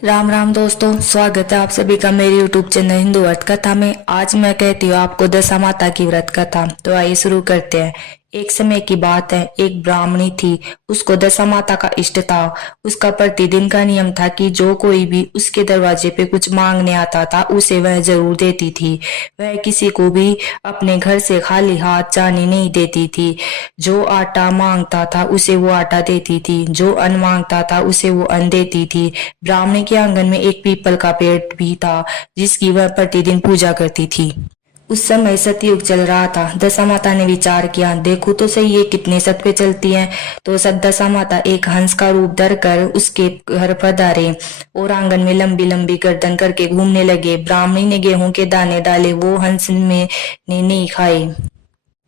राम राम दोस्तों, स्वागत है आप सभी का मेरे YouTube चैनल हिंदू व्रत कथा में। आज मैं कहती हूँ आपको दशा माता की व्रत कथा। तो आइए शुरू करते हैं। एक समय की बात है, एक ब्राह्मणी थी। उसको दशा माता का इष्ट था। उसका प्रतिदिन का नियम था कि जो कोई भी उसके दरवाजे पे कुछ मांगने आता था उसे वह जरूर देती थी। वह किसी को भी अपने घर से खाली हाथ जाने नहीं देती थी। जो आटा मांगता था उसे वो आटा देती थी, जो अन्न मांगता था उसे वो अन्न देती थी। ब्राह्मणी के आंगन में एक पीपल का पेड़ भी था जिसकी वह प्रतिदिन पूजा करती थी। उस समय सतयुग चल रहा था। दशा माता ने विचार किया, देखो तो सही ये कितने सत पे चलती है। तो दशा माता एक हंस का रूप धरकर उसके घर पधारे और आंगन में लंबी लंबी गर्दन करके घूमने लगे। ब्राह्मणी ने गेहूं के दाने डाले, वो हंस में ने नहीं खाए।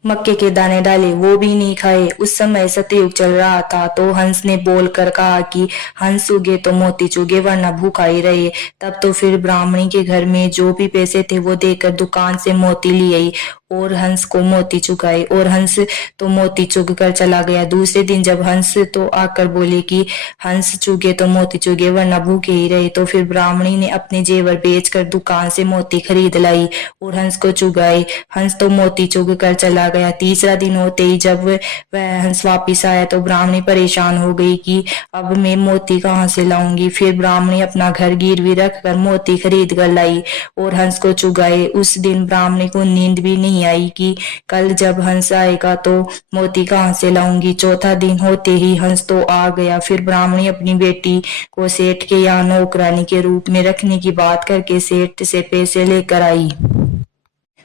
मक्के के दाने डाले, वो भी नहीं खाए। उस समय सतयुग चल रहा था। तो हंस ने बोलकर कहा कि हंस उगे तो मोती चुगे, वरना भूखा ही रहे। तब तो फिर ब्राह्मणी के घर में जो भी पैसे थे वो देकर दुकान से मोती ले आई और हंस को मोती चुगाए, और हंस तो मोती चुग कर चला गया। दूसरे दिन जब हंस तो आकर बोले कि हंस चुगे तो मोती चुगे, वरना भूखे ही रहे। तो फिर ब्राह्मणी ने अपने जेवर बेचकर दुकान से मोती खरीद लाई और हंस को चुगाए। हंस तो मोती चुग कर चला गया। तीसरा दिन होते ही जब वह हंस वापिस आया तो ब्राह्मणी परेशान हो गई कि अब मैं मोती कहाँ से लाऊंगी। फिर ब्राह्मणी अपना घर गिरवी रख कर मोती खरीद कर लाई और हंस को चुगाए। उस दिन ब्राह्मणी को नींद भी नहीं आई कि कल जब हंस आएगा तो मोती कहाँ से लाऊंगी। चौथा दिन होते ही हंस तो आ गया। फिर ब्राह्मणी अपनी बेटी को सेठ के यहाँ नौकरानी के रूप में रखने की बात करके सेठ से पैसे लेकर आई।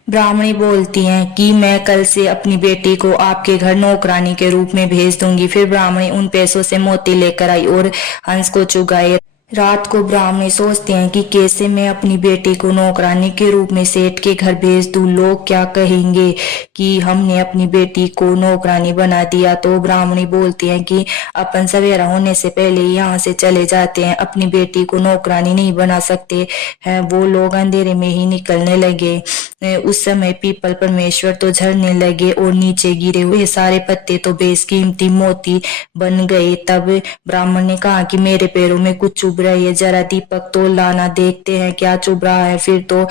ब्राह्मणी बोलती हैं कि मैं कल से अपनी बेटी को आपके घर नौकरानी के रूप में भेज दूंगी। फिर ब्राह्मणी उन पैसों से मोती लेकर आई और हंस को चुगाए। रात को ब्राह्मणी सोचते हैं कि कैसे मैं अपनी बेटी को नौकरानी के रूप में सेठ के घर भेज दूं। लोग क्या कहेंगे कि हमने अपनी बेटी को नौकरानी बना दिया। तो ब्राह्मणी बोलती हैं कि अपन सवेरा होने से पहले यहाँ से चले जाते हैं, अपनी बेटी को नौकरानी नहीं बना सकते हैं। वो लोग अंधेरे में ही निकलने लगे। उस समय पीपल परमेश्वर तो झड़ने लगे और नीचे गिरे हुए सारे पत्ते तो बेशकीमती मोती बन गए। तब ब्राह्मण ने कहा कि मेरे पैरों में कुछ चुभ रही है, जरा दीपक तो लाना, देखते हैं क्या चुभ रहा है। फिर तो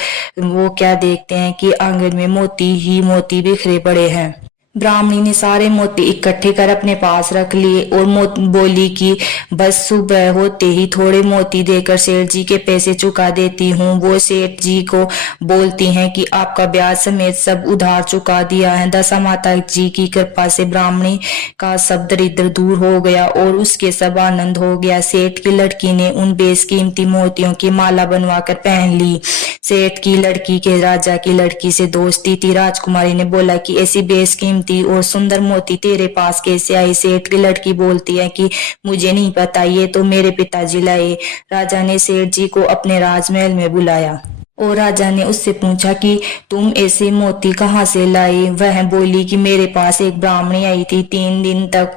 वो क्या देखते हैं कि आंगन में मोती ही मोती बिखरे पड़े हैं। ब्राह्मणी ने सारे मोती इकट्ठे कर अपने पास रख लिए और बोली कि बस सुबह होते ही थोड़े मोती देकर सेठ जी के पैसे चुका देती हूँ। वो सेठ जी को बोलती हैं कि आपका ब्याज समेत सब उधार चुका दिया है। दशा माता जी की कृपा से ब्राह्मणी का सब दरिद्र दूर हो गया और उसके सब आनंद हो गया। सेठ की लड़की ने उन बेशकीमती मोतियों की माला बनवाकर पहन ली। सेठ की लड़की के राजा की लड़की से दोस्ती थी। राजकुमारी ने बोला कि ऐसी बेशकीमती और सुंदर मोती तेरे पास कैसे आई। सेठ की लड़की बोलती है कि मुझे नहीं पता, ये तो मेरे पिताजी लाए। राजा ने सेठ जी को अपने राजमहल में बुलाया और राजा ने उससे पूछा कि तुम ऐसे मोती कहाँ से लाए। वह बोली कि मेरे पास एक ब्राह्मणी आई थी, 3 दिन तक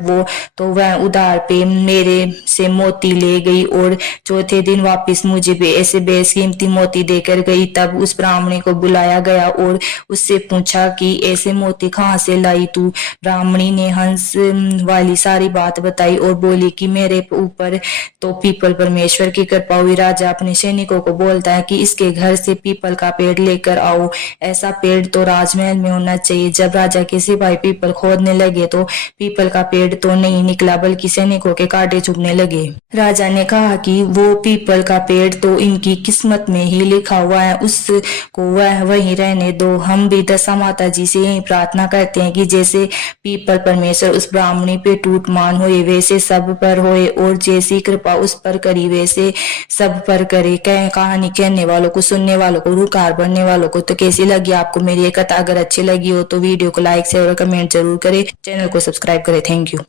तो वह उधार पे मेरे से मोती ले गई और चौथे दिन वापस मुझे भी ऐसे बेशकीमती मोती देकर गई। तब उस ब्राह्मणी को बुलाया गया और उससे पूछा कि ऐसे मोती कहाँ से लाई तू। ब्राह्मणी ने हंस वाली सारी बात बताई और बोली कि मेरे ऊपर तो पीपल परमेश्वर की कृपा हुई। राजा अपने सैनिकों को बोलता है कि इसके घर से पीपल का पेड़ लेकर आओ। ऐसा पेड़ तो राजमहल में होना चाहिए। जब राजा के सिपाही पीपल खोदने लगे तो पीपल का पेड़ तो नहीं निकला बल्कि सैनिकों के कांटे चुभने लगे। राजा ने कहा कि वो पीपल का पेड़ तो इनकी किस्मत में ही लिखा हुआ है, उसको वह वहीं रहने दो। हम भी दशा माता जी से यही प्रार्थना करते हैं कि जैसे पीपल परमेश्वर उस ब्राह्मणी पे टूट मान हुए वैसे सब पर होए और जैसी कृपा उस पर करी वैसे सब पर करे। कहानी कहने वालों को, सुनने वालों को, रूकार बनने वालों को। तो कैसी लगी आपको मेरी ये कथा? अगर अच्छी लगी हो तो वीडियो को लाइक शेयर और कमेंट जरूर करें, चैनल को सब्सक्राइब करें। Thank you.